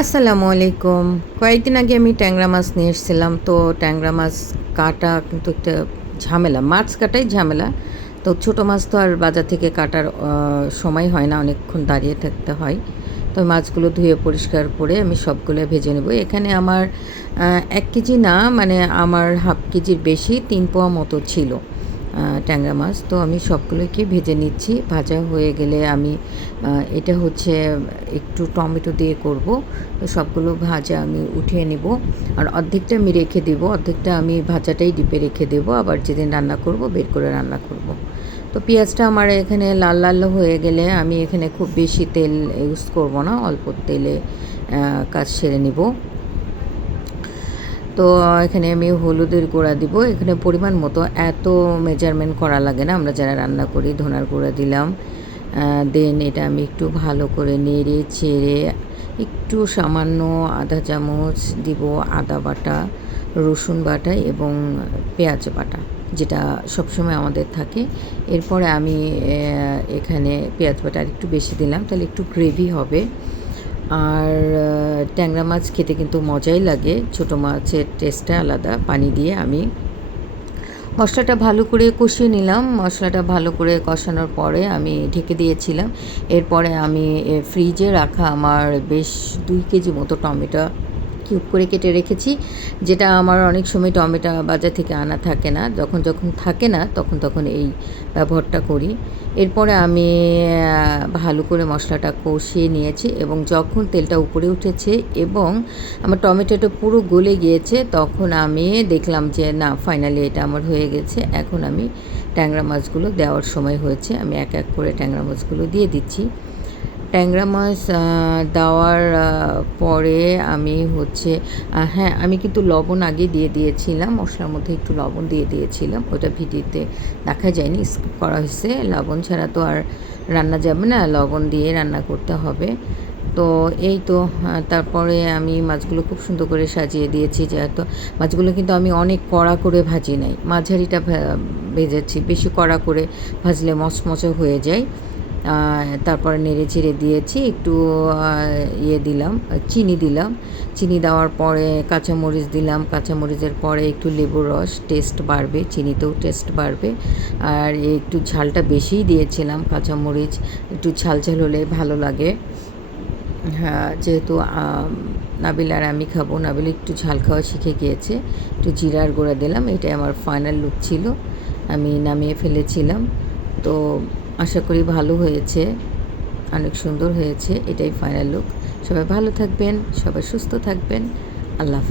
আসসালামু আলাইকুম। কয়েকদিন আগে আমি ট্যাংরা মাছ নিয়ে এসেছিলাম। তো ট্যাংরা মাছ কাটা কিন্তু একটা ঝামেলা। মাছ কাটাই ঝামেলা। তো ছোটো মাছ তো আর বাজার থেকে কাটার সময় হয় না, অনেকক্ষণ দাঁড়িয়ে থাকতে হয়। তো মাছগুলো ধুয়ে পরিষ্কার করে আমি সবগুলো ভেজে নেব। এখানে আমার ১ কেজি না, মানে আমার হাফ কেজির বেশি ৩ পোয়া মতো ছিল ট্যাংরা মাছ। তো আমি সবগুলোকে ভেজে নিচ্ছি। ভাজা হয়ে গেলে আমি এটা হচ্ছে একটু টমেটো দিয়ে করব। তো সবগুলো ভাজা আমি উঠিয়ে নেব। আর অর্ধেকটা আমি রেখে দেব, অর্ধেকটা আমি ভাজাটাই ডিপে রেখে দেব। আবার যেদিন রান্না করব বের করে রান্না করব। তো পেঁয়াজটা আমার এখানে লাল লাল হয়ে গেলে আমি এখানে খুব বেশি তেল ইউজ করব না, অল্প তেলে কাজ সেরে নেব। তো এখানে আমি হলুদের গুঁড়া দিব, এখানে পরিমাণ মতো, এত মেজারমেন্ট করা লাগে না, আমরা যারা রান্না করি। ধনার গুঁড়া দিলাম। দেন এটা আমি একটু ভালো করে নেড়ে চেড়ে একটু সামান্য আধা চামচ দিব আদা বাটা, রসুন বাটা এবং পেঁয়াজ বাটা, যেটা সবসময় আমাদের থাকে। এরপরে আমি এখানে পেঁয়াজ বাটা আর একটু বেশি দিলাম, তাহলে একটু গ্রেভি হবে। আর ট্যাংরা মাছ খেতে কিন্তু মজাই লাগে, ছোটো মাছের টেস্টটা আলাদা। পানি দিয়ে আমি মশলাটা ভালো করে কষিয়ে নিলাম। মশলাটা ভালো করে কষানোর পরে আমি ঢেকে দিয়েছিলাম। এরপরে আমি ফ্রিজে রাখা আমার বেশ ২ কেজি মতো টমেটো কিউব করে কেটে রেখেছি, যেটা আমার অনেক সময় টমেটো বাজার থেকে আনা থাকে না, যখন যখন থাকে না তখন এই ব্যবহারটা করি। এরপরে আমি ভালো করে মশলাটা কষিয়ে নিয়েছি এবং যখন তেলটা উপরে উঠেছে এবং আমার টমেটোটা পুরো গলে গিয়েছে, তখন আমি দেখলাম যে না, ফাইনালি এটা আমার হয়ে গেছে। এখন আমি ট্যাংরা মাছগুলো দেওয়ার সময় হয়েছে। আমি এক এক করে ট্যাংরা মাছগুলো দিয়ে দিচ্ছি। ট্যাংরা মাছ দেওয়ার পরে আমি হচ্ছে হ্যাঁ, আমি কিন্তু লবণ আগে দিয়ে দিয়েছিলাম, মশলার মধ্যে একটু লবণ দিয়ে দিয়েছিলাম। ওটা ভিডিওতে দেখা যায়নি, স্কিপ করা হয়েছে। লবণ ছাড়া তো আর রান্না যাবে না, লবণ দিয়ে রান্না করতে হবে। তো এই তো তারপরে আমি মাছগুলো খুব সুন্দর করে সাজিয়ে দিয়েছি। যেহেতু মাছগুলো কিন্তু আমি অনেক কড়া করে ভাজি নাই, মাঝারিটা ভেজেছি। বেশি কড়া করে ভাজলে মচমচে হয়ে যায়। তারপরে নেড়ে চেড়ে দিয়েছি, একটু দিলাম, চিনি দিলাম। চিনি দেওয়ার পরে কাঁচামরিচ দিলাম, কাঁচামরিচের পরে একটু লেবুর রস, টেস্ট বাড়বে, চিনিতেও টেস্ট বাড়বে। আর একটু ঝালটা বেশিই দিয়েছিলাম, কাঁচামরিচ একটু ঝাল ঝাল হলে ভালো লাগে। হ্যাঁ, যেহেতু নাবিল আর আমি খাবো, নাবিল একটু ঝাল খাওয়া শিখে গিয়েছে। একটু জিরার গুঁড়া দিলাম। এটাই আমার ফাইনাল লুক ছিল, আমি নামিয়ে ফেলেছিলাম। তো আশা করি ভালো হয়েছে, অনেক সুন্দর হয়েছে। এটাই ফাইনাল লুক। সবাই ভালো থাকবেন, সবাই সুস্থ থাকবেন। আল্লাহ হাফেজ।